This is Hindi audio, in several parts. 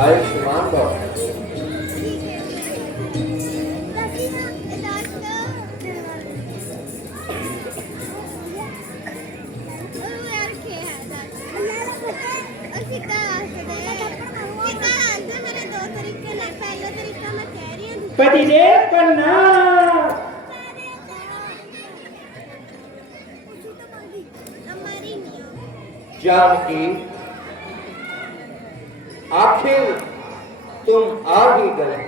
आयुष्मान भव। पतिदेव प्रणाम। जानकी, आखिर तुम आ ही गए।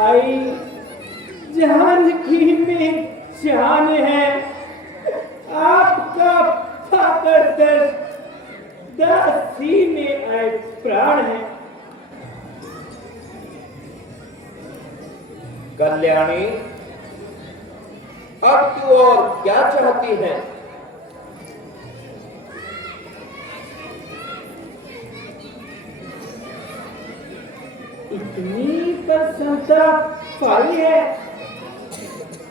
आई जानकी में जान है, आपका फाकर दर्द दासी में आए प्राण है। कल्याणी, अब तू और क्या चाहती है? इतनी प्रसन्नता पाई है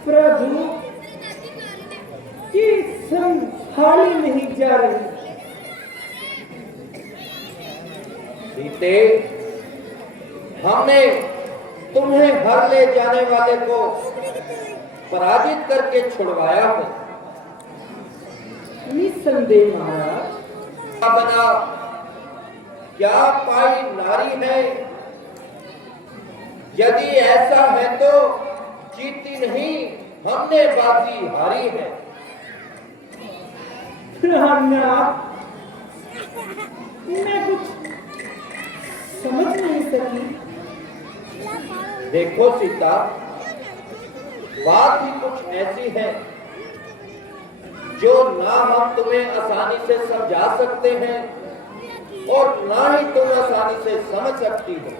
प्रभु कि संभाली नहीं जा रही। सीते, हमने तुम्हें हर ले जाने वाले को पराजित करके छुड़वाया है। निसंदेह महाराज। बना क्या पाई नारी है? यदि ऐसा है तो जीती नहीं, हमने बाजी हारी है। मैं कुछ समझ नहीं सकी। देखो सीता, बात ही कुछ ऐसी है जो ना हम तुम्हें आसानी से समझा सकते हैं और ना ही तुम आसानी से समझ सकती हो।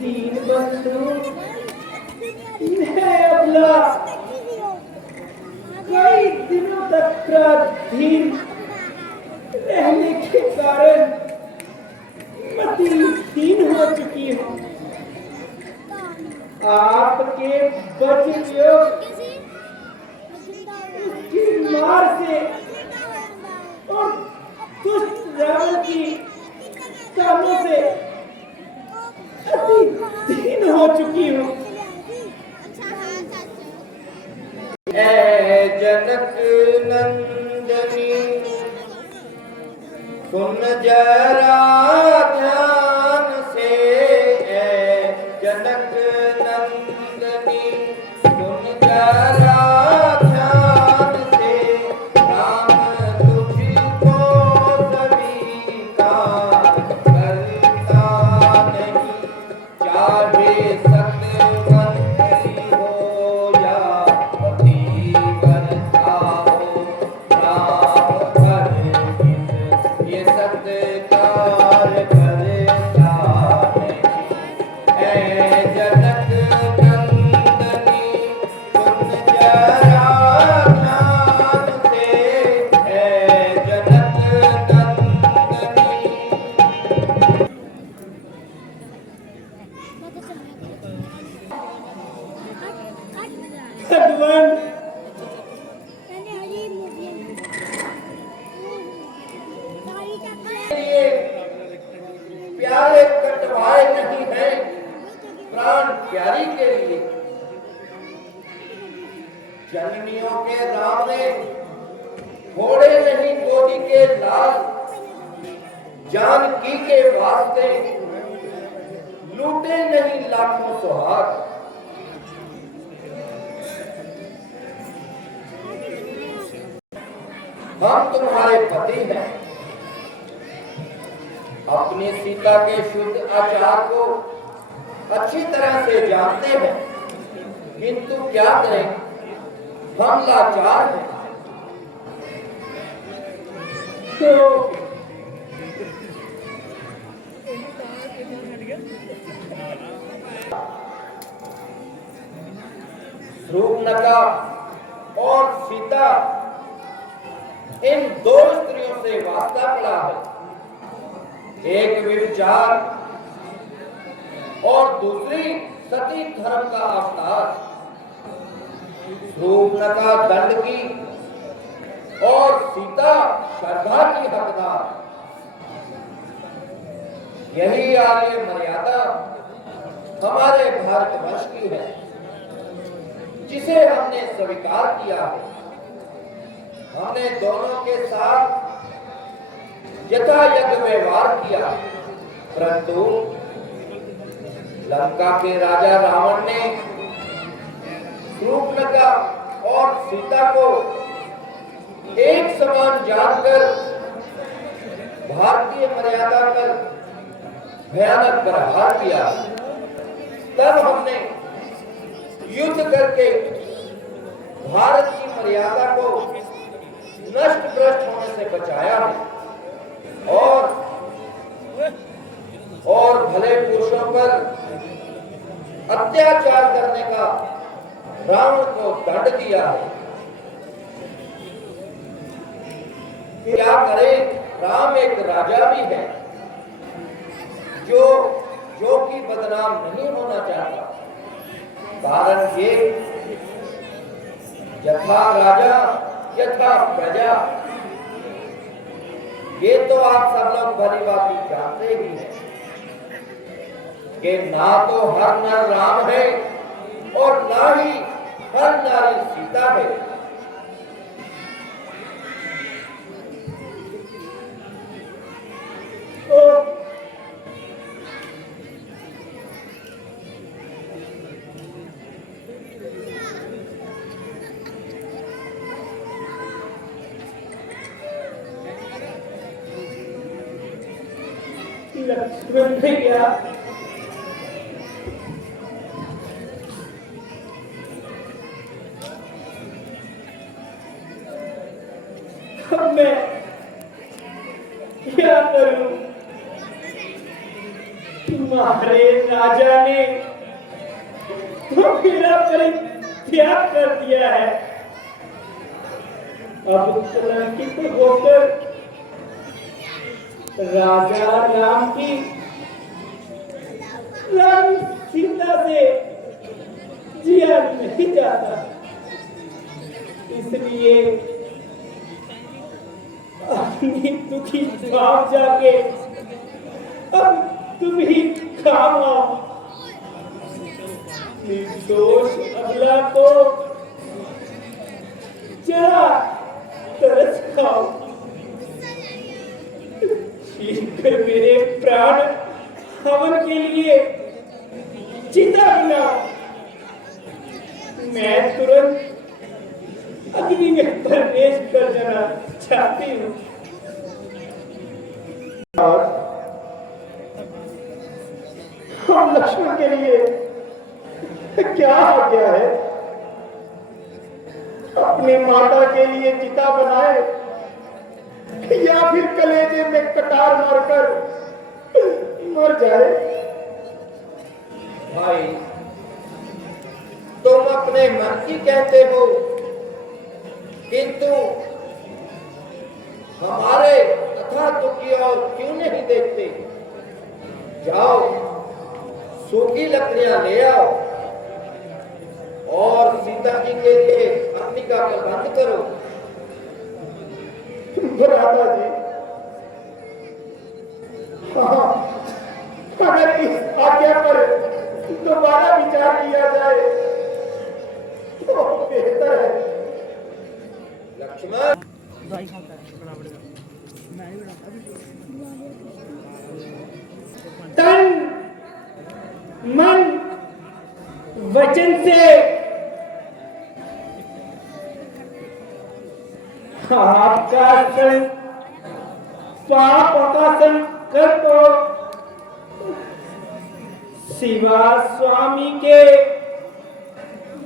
दीन बंधु, मैं अबला कई दिनों तक पराधीन रहने के कारण मतिहीन हो चुकी हूँ। आपके बच्चे उसकी मार से और दुष्ट रावण की कामों से अतिहीन हो चुकी हूँ। ऐ जनक नंदनी, सुन जरा ध्यान से। ऐ जनक नंदनी, सुन जरा ध्यान से। राम तुझको स्वीकार करता नहीं, चाहे सतमंत्री हो या पतिव्रता हो। राम पर ये सत्कार करता नहीं। ऐ जनक नंदनी, सुन जरा ध्यान से। ऐ जनक नंदनी। भगवान, लिए प्यारे कटवाए नहीं हैं, प्राण प्यारी के लिए। जननियों के राम ने घोड़े नहीं गोदी के लाल, जानकी के वास्ते लूटे नहीं लाखों सुहाग। हम तुम्हारे पति हैं, अपनी सीता के शुद्ध आचार को अच्छी तरह से जानते हैं, किंतु क्या करें, हम लाचार हैं। तो रूपनका और सीता, इन दो स्त्रियों से वास्ता पड़ा है। एक विचार और दूसरी सती धर्म का अवतार, शूर्पणखा दंड की और सीता श्रद्धा की हकदार। यही आर्य मर्यादा हमारे भारतवर्ष की है, जिसे हमने स्वीकार किया है। हमने दोनों के साथ यथायथ व्यवहार किया, परंतु लंका के राजा रावण ने शूर्पणखा और सीता को एक समान जानकर भारतीय मर्यादा पर भयानक प्रहार किया। तब हमने युद्ध करके भारत की मर्यादा को नष्ट भ्रष्ट होने से बचाया है और भले पुरुषों पर अत्याचार करने का रावण को दंड दिया है। क्या करे, राम एक राजा भी है जो कि बदनाम नहीं होना चाहता। कारण ये, यथा राजा यथा प्रजा, ये तो आप सब लोग भली भांति जानते ही हैं कि ना तो हर नर राम है और ना ही हर नारी सीता है। लक्ष्मण भैया, अब मैं क्या करूं? तुम्हारे राजा ने तो मेरा परित्याग कर दिया है। अब कलंकित होकर राजा राम की रानी सीता से जिया नहीं जाता, इसलिए अपनी दुखी भाव जाके अब तुम ही काम आओ। निर्दोष अबला को जरा तरस खाओ, लेकर मेरे प्राण हवन के लिए चिता बनाओ। मैं तुरंत अग्नि में प्रवेश कर जाना चाहती हूँ। और हम लक्ष्मण के लिए क्या हो गया है? अपनी माता के लिए चिता बनाए या फिर कलेजे में कटार मारकर मर जाए। भाई, तुम अपने मन की कहते हो, किंतु हमारे तथा दुखी और क्यों नहीं देखते? जाओ, सूखी लकड़ियां ले आओ और सीता जी के लिए अग्नि का प्रबंध करो। भ्राता जी, हाँ, अगर इस आज्ञा पर दोबारा विचार किया जाए तो बेहतर है। लक्ष्मण, तन मन वचन से आपका पाप का संकल्प शिवा स्वामी के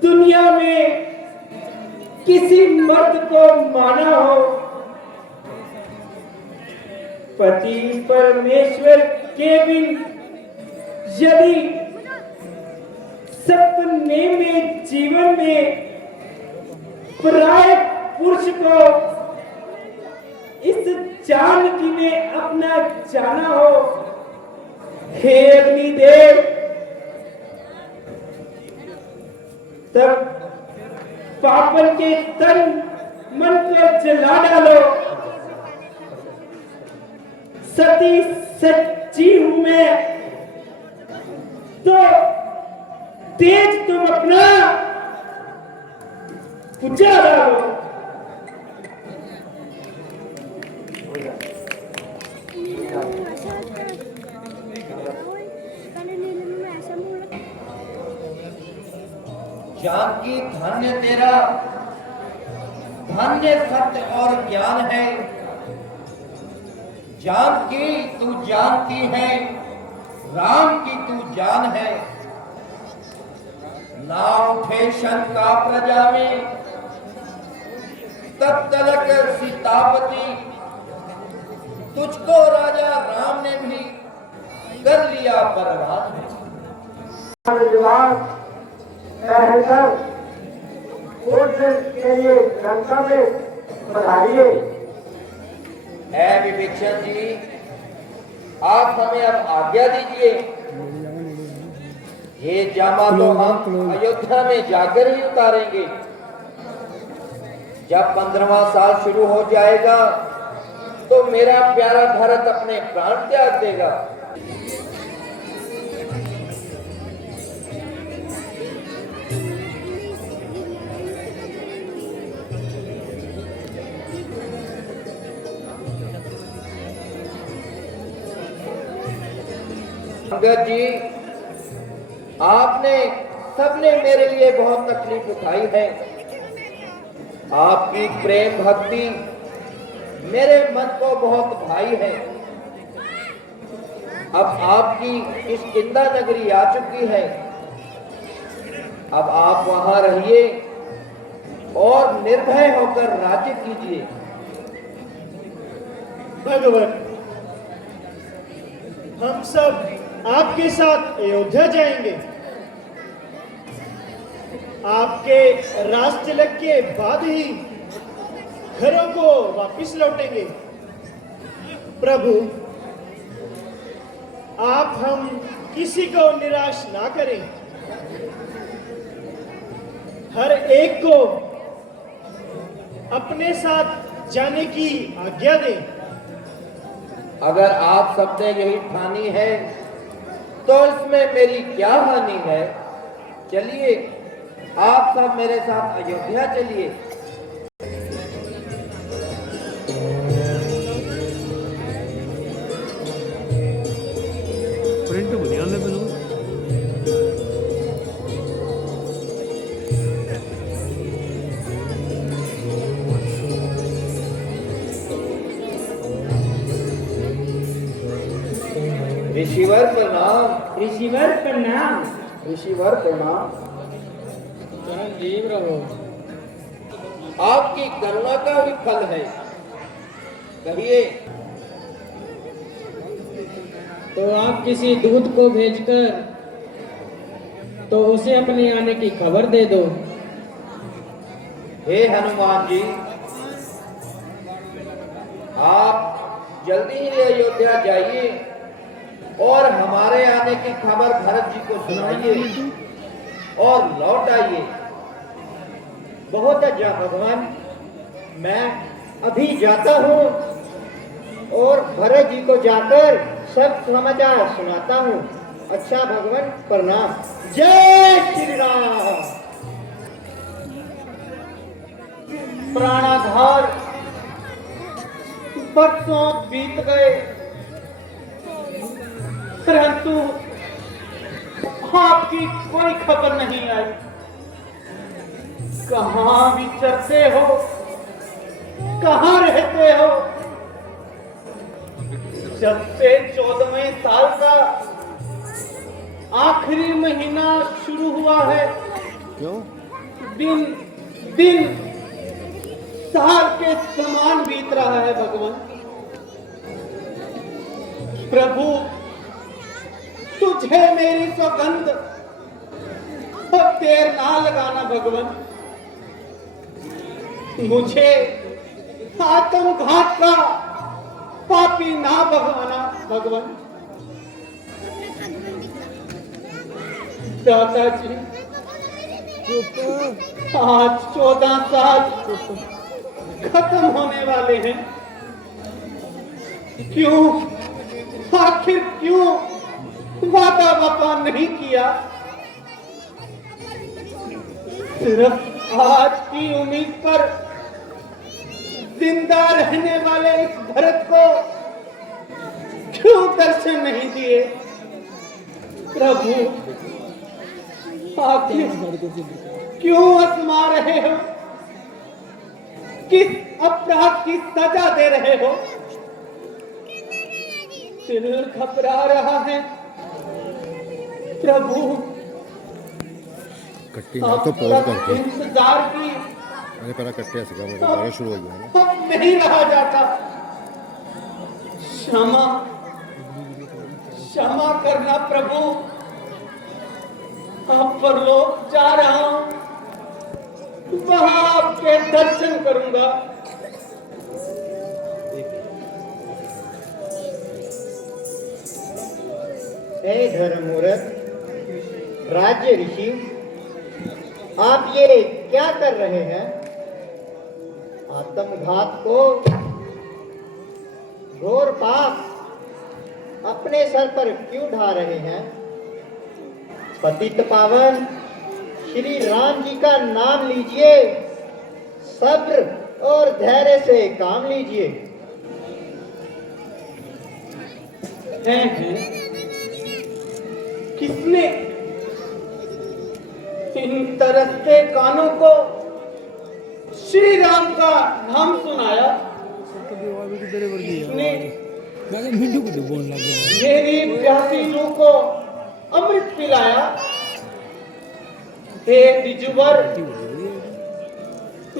दुनिया में किसी मर्द को माना हो। पति परमेश्वर के बिन यदि सपने में जीवन में पराये पुरुष को इस जानकी में अपना जाना हो, हे अग्निदेव, तब पापन के तन मन को जला डालो। सती सच्ची हूं मैं, तो तेज तुम अपना बुझा डालो। जानकी धन्य तेरा, धन्य सत्य और ज्ञान है। जानकी तू जानती है, राम की तू जान है। ना उठे शंका प्रजा में, तब तलक सीतापति। तुझको राजा राम ने भी कर लिया परवान। के लिए लंका में बढ़ाइए। विभीषण जी, आप हमें अब आज्ञा दीजिए। ये जामा तो हम अयोध्या में जाकर ही उतारेंगे। जब 15वां साल शुरू हो जाएगा तो मेरा प्यारा भरत अपने प्राण त्याग देगा। अंगद जी, आपने सबने मेरे लिए बहुत तकलीफ उठाई है। आपकी प्रेम भक्ति मेरे मन को बहुत भाई है। अब आपकी किष्किंधा नगरी आ चुकी है। अब आप वहां रहिए और निर्भय होकर राज्य कीजिए। भगवान, हम सब आपके साथ अयोध्या जाएंगे। आपके राज तिलक के बाद ही घरों को वापस लौटेंगे। प्रभु, आप हम किसी को निराश ना करें। हर एक को अपने साथ जाने की आज्ञा दें। अगर आप सबने यही ठानी है तो इसमें मेरी क्या हानि है। चलिए, आप सब मेरे साथ अयोध्या चलिए। प्रिंट बढ़िया लेवल हो। ऋषिवर प्रणाम। ऋषिवर प्रणाम। ऋषिवर प्रणाम। चिरंजीव रहो। आपकी करुणा का भी फल है, कहिए। तो आप किसी दूत को भेजकर तो उसे अपने आने की खबर दे दो। हे हनुमान जी, आप जल्दी ही अयोध्या जाइए और हमारे आने की खबर भरत जी को सुनाइए और लौट आइए। बहुत अच्छा भगवान, मैं अभी जाता हूँ और भरत जी को जाकर सब समाचार सुनाता हूँ। अच्छा भगवान, प्रणाम। जय श्री राम। प्राणाधार, बरसों बीत गए परंतु आपकी कोई खबर नहीं आई। कहाँ विचरते हो, कहाँ रहते हो? जब से 14वें साल का आखिरी महीना शुरू हुआ है, क्यों? दिन दिन साल के समान बीत रहा है भगवान। प्रभु, तुझे मेरी सौगंध, अब देर ना लगाना भगवान। मुझे आत्मघात का पापी ना भगवाना भगवान। दादाजी, आज 14 साल खत्म होने वाले हैं। क्यों, आखिर क्यों वादा वफा नहीं किया? सिर्फ आज की उम्मीद पर जिंदा रहने वाले इस भरत को क्यों दर्शन नहीं दिए? प्रभु, आखिर क्यों आजमा रहे हो? किस अपराध की सजा दे रहे हो? दिल घबरा रहा है प्रभु। कट्टी ना तो पॉज अब तक करके इंतजार की अरे पहला कट्टे सीखा मेरे दोबारा शुरू हो गया ना। अब नहीं रहा जाता। क्षमा क्षमा करना प्रभु। अब परलोक जा रहा हूं, वहां आपके दर्शन करूंगा। हे धर्ममूरत, राज्य ऋषि, आप ये क्या कर रहे हैं? आत्मघात को घोर पाप अपने सर पर क्यों ढा रहे हैं? पतित पावन श्री राम जी का नाम लीजिए, सब्र और धैर्य से काम लीजिए। हैं? किसने इन तरसते कानों को श्री राम का नाम सुनाया? किसने मेरी प्यासी रूह को अमृत पिलाया? हे द्विजवर,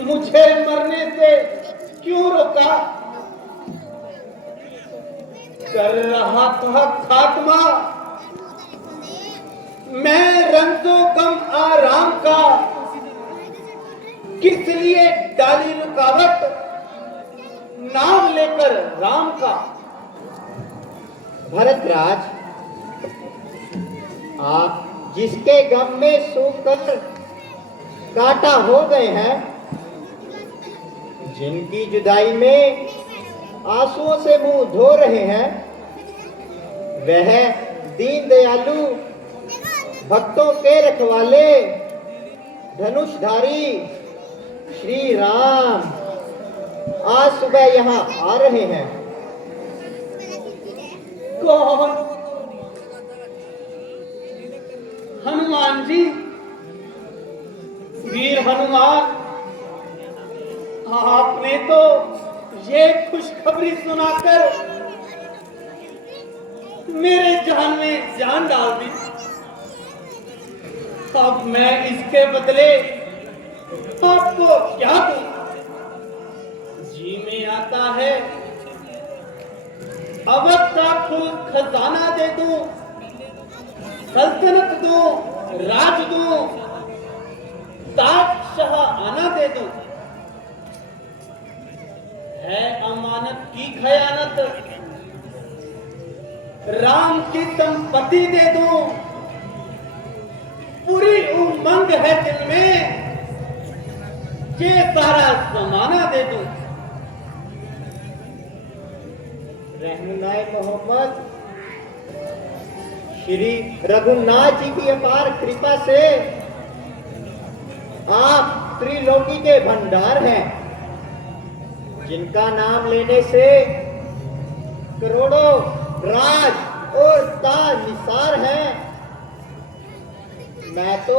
मुझे मरने से क्यों रोका? कर रहा था खात्मा मैं रंजो गम आराम का, किस लिए डाली रुकावट नाम लेकर राम का? भरतराज, आप जिसके गम में सूख कर काटा हो गए हैं, जिनकी जुदाई में आंसुओं से मुंह धो रहे हैं, वह दीन दयालु भक्तों के रखवाले धनुषधारी श्री राम आज सुबह यहाँ आ रहे हैं। कौन? हनुमान जी, वीर हनुमान। आपने तो ये खुशखबरी सुनाकर मेरे जान में जान डाल दी। अब मैं इसके बदले आपको क्या दूं? जी में आता है अवध का खजाना दे दूं, सल्तनत दूं, राज दूं, ताजशाह आना दे दूं। है अमानत की खयानत, राम की संपत्ति दे दूं। पूरी उमंग है दिल में, ये सारा जमाना दे दूं। रहनुमाए मोहम्मद, श्री रघुनाथ जी की अपार कृपा से आप त्रिलोकी के भंडार हैं, जिनका नाम लेने से करोड़ों राज और ताज निसार हैं। मैं तो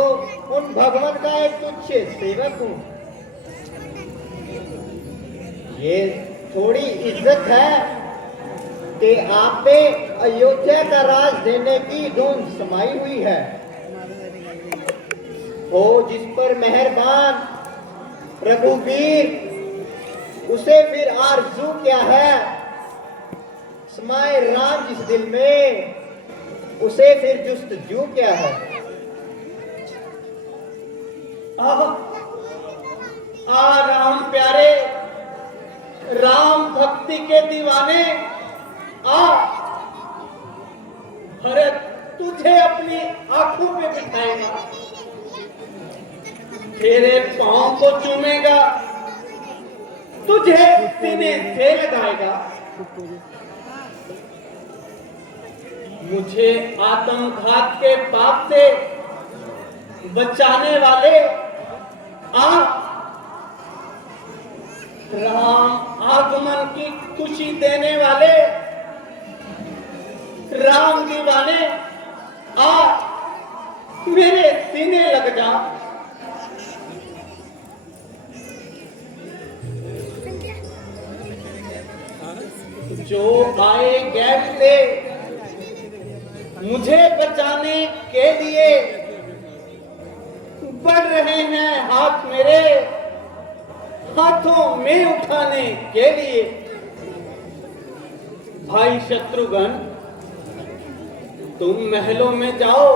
उन भगवान का एक तुच्छ सेवक हूं। ये थोड़ी इज्जत है कि आप पे अयोध्या का राज देने की धुन समाई हुई है। हो जिस पर मेहरबान रघुवीर, उसे फिर आरजू क्या है? समाए राम जिस दिल में, उसे फिर जुस्तजू क्या है? राम प्यारे, राम भक्ति के दीवाने, आ भरत तुझे अपनी आंखों पे बिठाएगा। तेरे पांव को चूमेगा, तुझे सीने से लगाएगा। मुझे आत्मघात के पाप से बचाने वाले आ राम आगमन की खुशी देने वाले राम दीवाने आ मेरे सीने लग जा। जो आए गैर से मुझे बचाने के लिए बढ़ रहे हैं हाथ मेरे हाथों में उठाने के लिए। भाई शत्रुघ्न, तुम महलों में जाओ,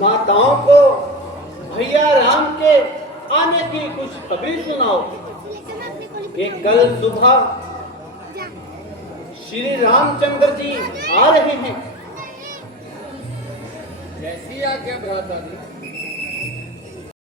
माताओं को भैया राम के आने की खुशखबरी सुनाओ कि कल सुबह श्री रामचंद्र जी आ रहे हैं। कैसी आज्ञा भ्राता जी?